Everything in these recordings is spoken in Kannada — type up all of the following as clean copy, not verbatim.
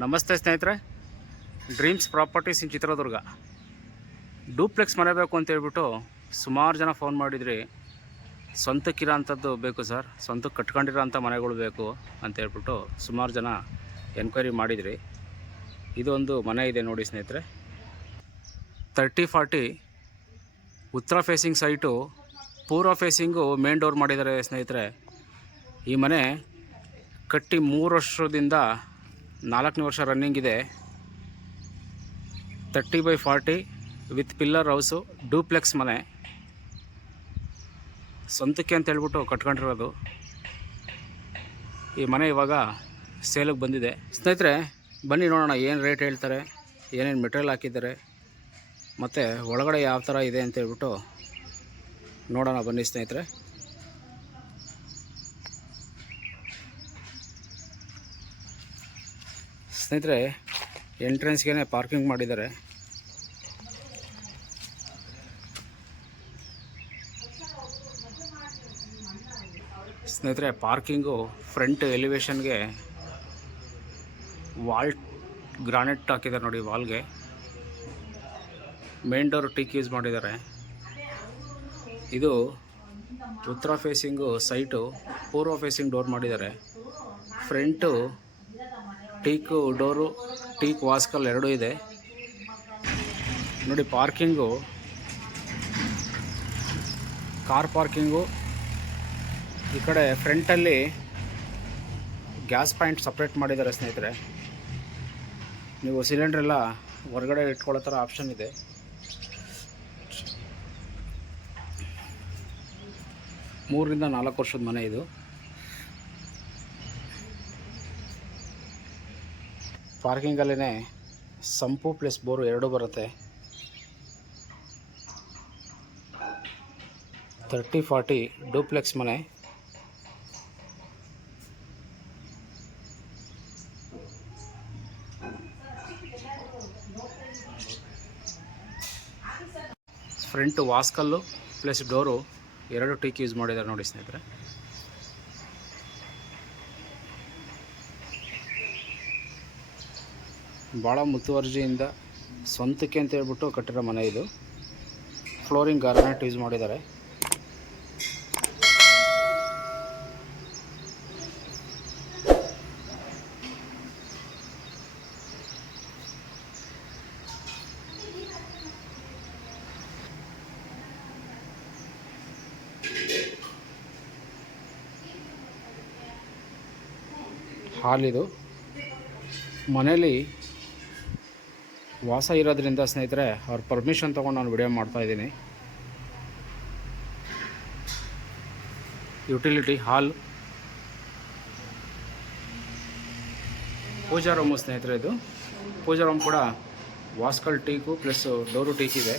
ನಮಸ್ತೆ ಸ್ನೇಹಿತರೆ, ಡ್ರೀಮ್ಸ್ ಪ್ರಾಪರ್ಟೀಸ್ ಇನ್ ಚಿತ್ರದುರ್ಗ ಡೂಪ್ಲೆಕ್ಸ್ ಮನೆ ಬೇಕು ಅಂತ ಹೇಳ್ಬಿಟ್ಟು ಸುಮಾರು ಜನ ಫೋನ್ ಮಾಡಿದ್ರಿ. ಸ್ವಂತಕ್ಕಿರೋ ಅಂಥದ್ದು ಬೇಕು ಸರ್, ಸ್ವಂತಕ್ಕೆ ಕಟ್ಕೊಂಡಿರೋ ಅಂಥ ಮನೆಗಳು ಬೇಕು ಅಂತ ಹೇಳ್ಬಿಟ್ಟು ಸುಮಾರು ಜನ ಎನ್ಕ್ವೈರಿ ಮಾಡಿದ್ರಿ. ಇದೊಂದು ಮನೆ ಇದೆ ನೋಡಿ ಸ್ನೇಹಿತರೆ, 30-40 ಉತ್ತರ ಫೇಸಿಂಗ್ ಸೈಟು, ಪೂರ್ವ ಫೇಸಿಂಗು ಮೇನ್ ಡೋರ್ ಮಾಡಿದ್ದಾರೆ ಸ್ನೇಹಿತರೆ. ಈ ಮನೆ ಕಟ್ಟಿ 3 ವರ್ಷದಿಂದ 4ನೇ ವರ್ಷ ರನ್ನಿಂಗ್ ಇದೆ. 30/40 ವಿತ್ ಪಿಲ್ಲರ್ ಹೌಸು, ಡೂಪ್ಲೆಕ್ಸ್ ಮನೆ, ಸ್ವಂತಕ್ಕೆ ಅಂತ ಹೇಳ್ಬಿಟ್ಟು ಕಟ್ಕೊಂಡಿರೋದು. ಈ ಮನೆ ಇವಾಗ ಸೇಲಿಗೆ ಬಂದಿದೆ ಸ್ನೇಹಿತರೆ. ಬನ್ನಿ ನೋಡೋಣ ಏನು ರೇಟ್ ಹೇಳ್ತಾರೆ, ಏನೇನು ಮೆಟೀರಿಯಲ್ ಹಾಕಿದ್ದಾರೆ, ಮತ್ತು ಒಳಗಡೆ ಯಾವ ಥರ ಇದೆ ಅಂತ ಹೇಳ್ಬಿಟ್ಟು ನೋಡೋಣ ಬನ್ನಿ ಸ್ನೇಹಿತರೆ. ಸ್ನೇಹಿತರೆ, ಎಂಟ್ರೆನ್ಸ್ಗೆ ಪಾರ್ಕಿಂಗ್ ಮಾಡಿದ್ದಾರೆ. ಸ್ನೇಹಿತರೆ, ಪಾರ್ಕಿಂಗು ಫ್ರಂಟ್ ಎಲಿವೇಶನ್ಗೆ ವಾಲ್ ಗ್ರಾನೈಟ್ ಹಾಕಿದ್ದಾರೆ ನೋಡಿ. ವಾಲ್ಗೆ ಮೇನ್ ಡೋರ್ ಟೀಕ್ ಯೂಸ್ ಮಾಡಿದ್ದಾರೆ. ಇದು ಉತ್ತರ ಫೇಸಿಂಗು ಸೈಟು, ಪೂರ್ವ ಫೇಸಿಂಗ್ ಡೋರ್ ಮಾಡಿದ್ದಾರೆ. ಫ್ರಂಟು ಟೀಕು ಡೋರು, ಟೀಕ್ ವಾಸ್ಕಲ್ ಎರಡೂ ಇದೆ ನೋಡಿ. Parking car parking. ಈ ಕಡೆ ಫ್ರಂಟಲ್ಲಿ ಗ್ಯಾಸ್ ಪಾಯಿಂಟ್ ಸಪ್ರೇಟ್ ಮಾಡಿದ್ದಾರೆ ಸ್ನೇಹಿತರೆ. ನೀವು ಸಿಲಿಂಡ್ರೆಲ್ಲ ಹೊರಗಡೆ ಇಟ್ಕೊಳ್ಳೋ ಥರ ಆಪ್ಷನ್ ಇದೆ. ಮೂರರಿಂದ 4 ವರ್ಷದ ಮನೆ ಇದು. ಪಾರ್ಕಿಂಗಲ್ಲೇ ಸಂಪು ಪ್ಲಸ್ ಬೋರು ಎರಡೂ ಬರುತ್ತೆ. 30-40 ಡೂಪ್ಲೆಕ್ಸ್ ಮನೆ. ಫ್ರಂಟ್ ವಾಸ್ಕಲ್ಲು ಪ್ಲಸ್ ಡೋರು ಎರಡು ಟೀಕ್ ಯೂಸ್ ಮಾಡಿದ್ದಾರೆ ನೋಡಿ ಸ್ನೇಹಿತರೆ. ಭಾಳ ಮುತುವರ್ಜಿಯಿಂದ ಸ್ವಂತಕ್ಕೆ ಅಂತ ಹೇಳ್ಬಿಟ್ಟು ಕಟ್ಟಿರೋ ಮನೆ ಇದು. ಫ್ಲೋರಿಂಗ್ ಗ್ರಾನೈಟ್ ಯೂಸ್ ಮಾಡಿದ್ದಾರೆ. ಹಾಲ್ ಇದು. ಮನೇಲಿ ವಾಸ ಇರೋದ್ರಿಂದ ಸ್ನೇಹಿತರೆ, ಅವ್ರ ಪರ್ಮಿಷನ್ ತೊಗೊಂಡು ನಾನು ವಿಡಿಯೋ ಮಾಡ್ತಾಯಿದ್ದೀನಿ. ಯುಟಿಲಿಟಿ ಹಾಲ್, ಪೂಜಾ ರೂಮು ಸ್ನೇಹಿತರೆ. ಇದು ಪೂಜಾ ರೂಮ್ ಕೂಡ ವಾಸ್ಕಲ್ ಟೀಕು ಪ್ಲಸ್ ಡೋರು ಟೀಕ್ ಇದೆ.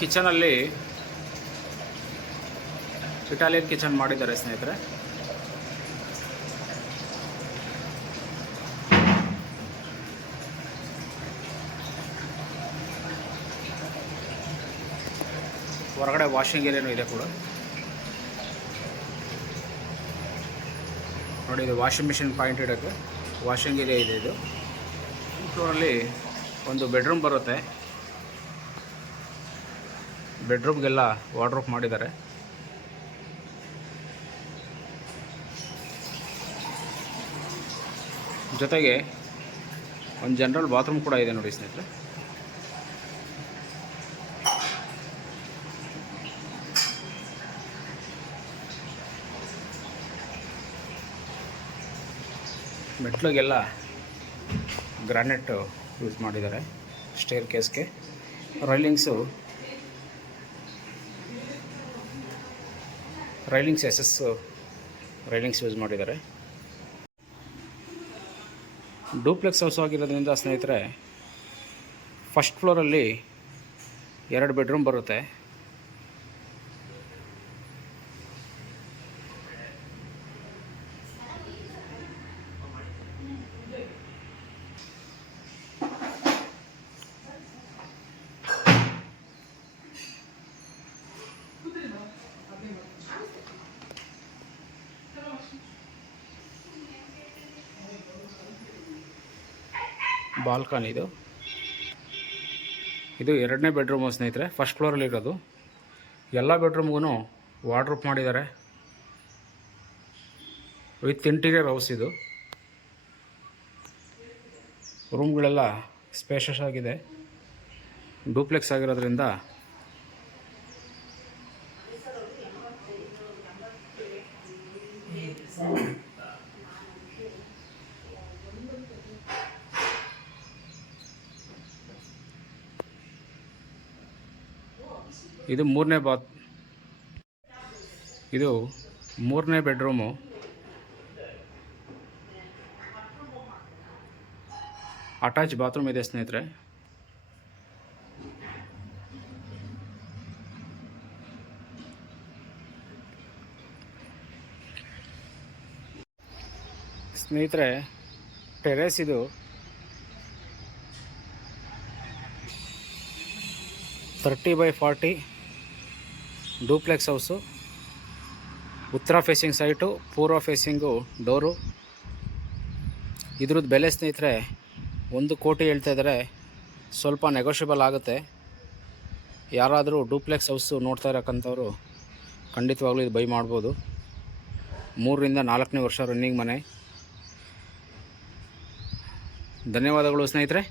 ಕಿಚನಲ್ಲಿ ಇಟಾಲಿಯನ್ ಕಿಚನ್ ಮಾಡಿದ್ದಾರೆ ಸ್ನೇಹಿತರೆ. ಹೊರಗಡೆ ವಾಷಿಂಗ್ ಏರಿಯಾನೂ ಇದೆ ಕೂಡ ನೋಡಿ. ಇದು ವಾಷಿಂಗ್ ಮಿಷಿನ್ ಪಾಯಿಂಟ್ ಇಡೋಕ್ಕೆ ವಾಷಿಂಗ್ ಏರಿಯಾ ಇದೆ. ಇದು ಫ್ಲೋರಲ್ಲಿ ಒಂದು ಬೆಡ್ರೂಮ್ ಬರುತ್ತೆ. ಬೆಡ್ರೂಮ್ಗೆಲ್ಲ ವಾರ್ಡ್ರೋಬ್ ಮಾಡಿದ್ದಾರೆ. ಜೊತೆಗೆ ಒಂದು ಜನರಲ್ ಬಾತ್ರೂಮ್ ಕೂಡ ಇದೆ ನೋಡಿ ಸ್ನೇಹಿತರೆ. ಮೆಟ್ಲಿಗೆಲ್ಲ ಗ್ರಾನೈಟ್ ಯೂಸ್ ಮಾಡಿದ್ದಾರೆ. ಸ್ಟೇರ್ ಕೇಸ್ಗೆ ರೈಲಿಂಗ್ಸ್ SS ರೈಲಿಂಗ್ಸ್ ಯೂಸ್ ಮಾಡಿದ್ದಾರೆ. ಡೂಪ್ಲೆಕ್ಸ್ ಹೌಸ್ ಆಗಿರೋದ್ರಿಂದ ಸ್ನೇಹಿತರೆ, ಫಸ್ಟ್ ಫ್ಲೋರಲ್ಲಿ 2 ಬೆಡ್ರೂಮ್ ಬರುತ್ತೆ. ಬಾಲ್ಕನಿ ಇದು ಎರಡನೇ ಬೆಡ್ರೂಮು ಸ್ನೇಹಿತರೆ. ಫಸ್ಟ್ ಫ್ಲೋರಲ್ಲಿರೋದು. ಎಲ್ಲ ಬೆಡ್ರೂಮ್ಗೂ ವಾರ್ಡ್ರೋಬ್ ಮಾಡಿದ್ದಾರೆ ವಿತ್ ಇಂಟೀರಿಯರ್ ಹೌಸ್. ಇದು ರೂಮ್ಗಳೆಲ್ಲ ಸ್ಪೇಷಸ್ ಆಗಿದೆ. ಡೂಪ್ಲೆಕ್ಸ್ ಆಗಿರೋದ್ರಿಂದ ಇದು ಮೂರನೇ ಬೆಡ್ರೂಮು. ಅಟ್ಯಾಚ್ ಬಾತ್ರೂಮ್ ಇದೆ ಸ್ನೇಹಿತರೆ. ಟೆರೇಸ್ ಇದು 30x40 ಡೂಪ್ಲೆಕ್ಸ್ ಹೌಸು. ಉತ್ತರ ಫೇಸಿಂಗ್ ಸೈಟು, ಪೂರ್ವ ಫೇಸಿಂಗು ಡೋರು. ಇದ್ರದ್ದು ಬೆಲೆ ಸ್ನೇಹಿತರೆ 1 ಕೋಟಿ ಹೇಳ್ತಾ ಇದ್ದಾರೆ. ಸ್ವಲ್ಪ ನೆಗೋಷಿಯಬಲ್ ಆಗುತ್ತೆ. ಯಾರಾದರೂ ಡೂಪ್ಲೆಕ್ಸ್ ಹೌಸು ನೋಡ್ತಾ ಇರೋಕ್ಕಂಥವ್ರು ಖಂಡಿತವಾಗ್ಲೂ ಇದು ಬೈ ಮಾಡ್ಬೋದು. 3ರಿಂದ 4ನೇ ವರ್ಷ ರನ್ನಿಂಗ್ ಮನೆ. ಧನ್ಯವಾದಗಳು ಸ್ನೇಹಿತರೆ.